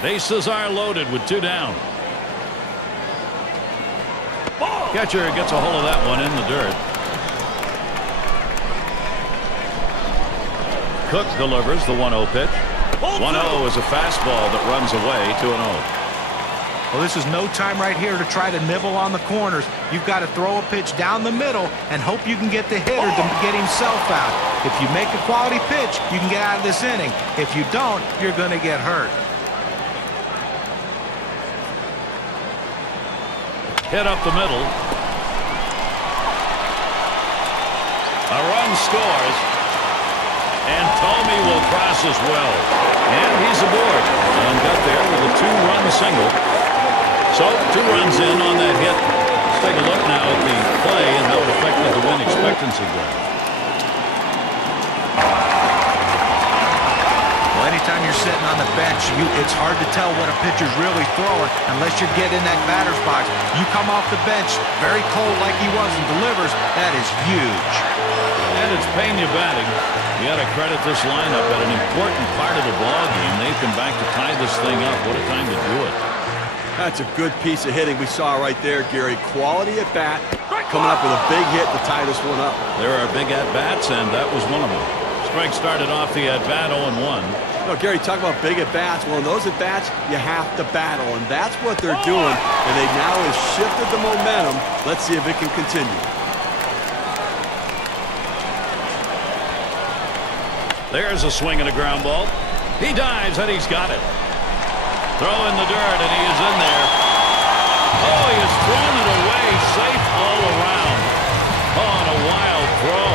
Bases are loaded with 2 down. Catcher gets a hold of that one in the dirt. Cook delivers the 1-0 pitch. 1-0 is a fastball that runs away, 2-0. Well, this is no time right here to try to nibble on the corners. You've got to throw a pitch down the middle and hope you can get the hitter to get himself out. If you make a quality pitch, you can get out of this inning. If you don't, you're going to get hurt. Hit up the middle. A run scores. And Thome will cross as well. And he's aboard. And got there with a 2-run single. So 2 runs in on that hit. Let's take a look now at the play and how it affected the win expectancy graph. Anytime you're sitting on the bench, it's hard to tell what a pitcher's really throwing unless you get in that batter's box. You come off the bench very cold like he was and delivers. That is huge. And it's Pena batting. You got to credit this lineup at an important part of the ball game. They've come back to tie this thing up. What a time to do it. That's a good piece of hitting we saw right there, Gary. Quality at bat, coming up with a big hit to tie this one up. There are big at-bats, and that was one of them. Strike started off the at-bat 0-1. No, Gary, talk about big at-bats. Well, in those at-bats, you have to battle, and that's what they're doing. And they now have shifted the momentum. Let's see if it can continue. There's a swing and a ground ball. He dives, and he's got it. Throw in the dirt, and he is in there. Oh, he has thrown it away, safe all around. Oh, and a wild throw.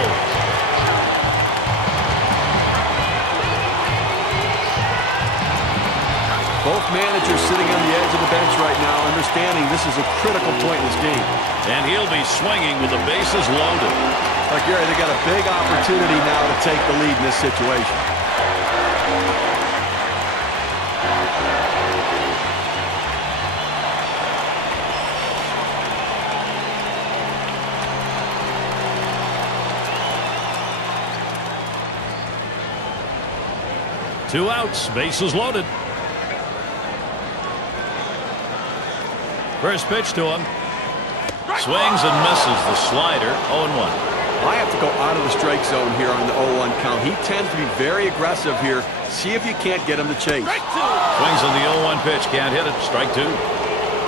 Both managers sitting on the edge of the bench right now, understanding this is a critical point in this game. And he'll be swinging with the bases loaded. Gary, they got a big opportunity now to take the lead in this situation. Two outs, bases loaded. First pitch to him. Swings and misses the slider. 0-1. I have to go out of the strike zone here on the 0-1 count. He tends to be very aggressive here. See if you can't get him to chase. Swings on the 0-1 pitch. Can't hit it. Strike two.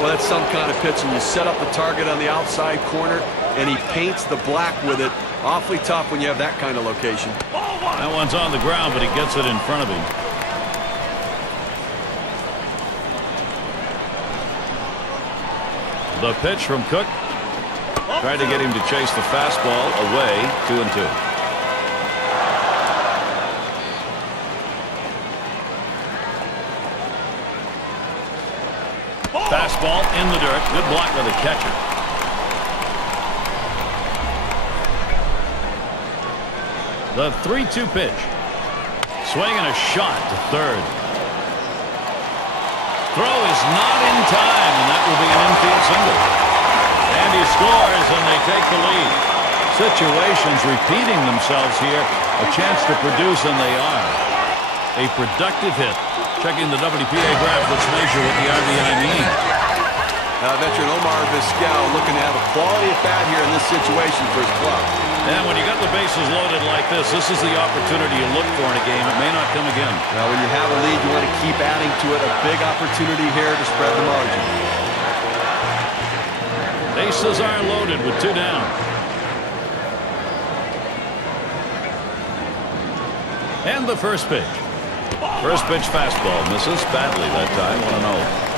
Well, that's some kind of pitch, and you set up the target on the outside corner, and he paints the black with it. Awfully tough when you have that kind of location. That one's on the ground, but he gets it in front of him. The pitch from Cook. Tried to get him to chase the fastball away. 2-2. Fastball in the dirt. Good block by the catcher. The 3-2 pitch. Swing and a shot to third. Throw is not in time, and that will be an infield single. And he scores, and they take the lead. Situations repeating themselves here. A chance to produce, and they are. A productive hit. Checking the WPA graph, let's measure what the RBI means. Veteran Omar Vizquel looking to have a quality at bat here in this situation for his club. And when you got the bases loaded like this is the opportunity you look for in a game. It may not come again. Well, when you have a lead, you want to keep adding to it. A big opportunity here to spread the margin. Bases are loaded with two down. And the first pitch. First pitch fastball misses badly that time. 1-0.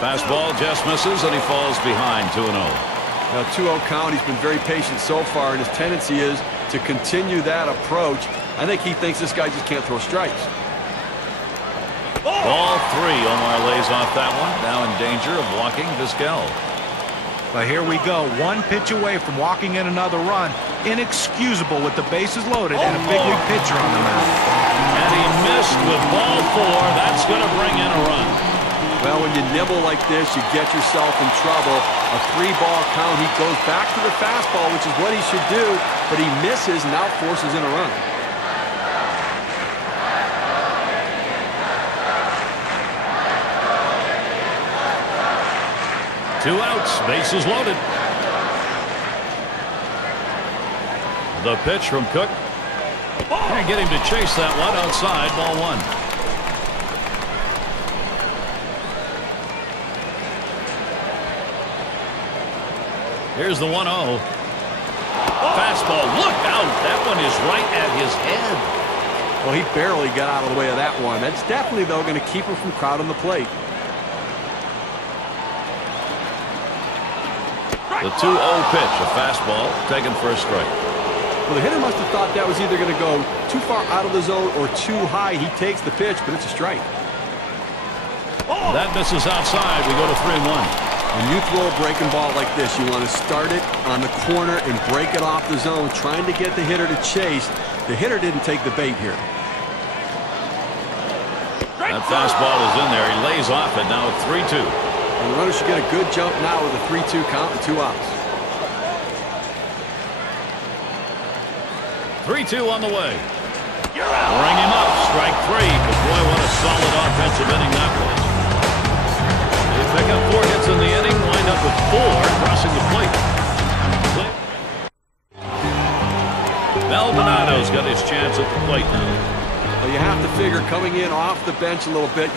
Fastball just misses, and he falls behind. 2-0. Now 2-0 count. He's been very patient so far, and his tendency is to continue that approach. I think he thinks this guy just can't throw strikes. Ball three. Omar lays off that one. Now in danger of walking Vizquel. But here we go. One pitch away from walking in another run. Inexcusable with the bases loaded and a big league pitcher on the mound. And he missed with ball four. That's going to bring in a run. Well, when you nibble like this, you get yourself in trouble. A 3-ball count. He goes back to the fastball, which is what he should do, but he misses and now forces in a run. Two outs, bases loaded. The pitch from Cook. Can't get him to chase that one outside. Ball one. Here's the 1-0. Fastball, look out. That one is right at his head. Well, he barely got out of the way of that one. That's definitely, though, going to keep him from crowding the plate. The 2-0 pitch, a fastball, taken for a strike. Well, the hitter must have thought that was either going to go too far out of the zone or too high. He takes the pitch, but it's a strike. That misses outside. We go to 3-1. When you throw a breaking ball like this, you want to start it on the corner and break it off the zone, trying to get the hitter to chase. The hitter didn't take the bait here. That fastball is in there. He lays off it now at 3-2. And the runner should get a good jump now with a 3-2 count and 2 outs. 3-2 on the way. Bring him up. Strike three. But boy, what a solid offensive inning that was. They pick up 4 hits in the inning, wind up with 4 crossing the plate. has got his chance at the plate now. Well, you have to figure coming in off the bench a little bit.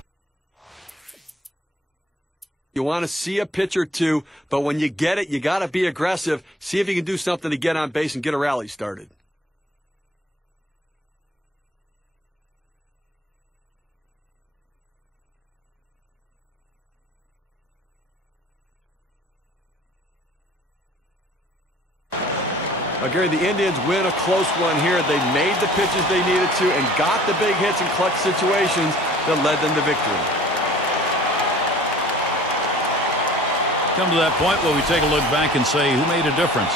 You want to see a pitch or two, but when you get it, you got to be aggressive. See if you can do something to get on base and get a rally started. Gary, the Indians win a close one here. They made the pitches they needed to and got the big hits in clutch situations that led them to victory. Come to that point where we take a look back and say, who made a difference?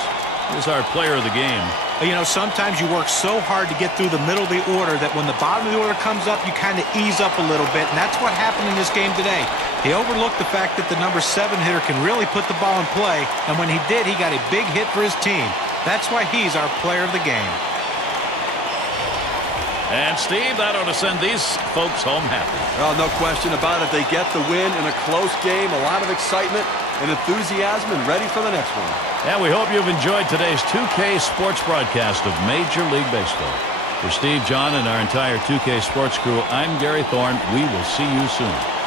Who's our player of the game? You know, sometimes you work so hard to get through the middle of the order that when the bottom of the order comes up, you kind of ease up a little bit, and that's what happened in this game today. He overlooked the fact that the number 7 hitter can really put the ball in play, and when he did, he got a big hit for his team. That's why he's our player of the game. And, Steve, that ought to send these folks home happy. Well, no question about it. They get the win in a close game, a lot of excitement and enthusiasm, and ready for the next one. And we hope you've enjoyed today's 2K Sports broadcast of Major League Baseball. For Steve, John, and our entire 2K Sports crew, I'm Gary Thorne. We will see you soon.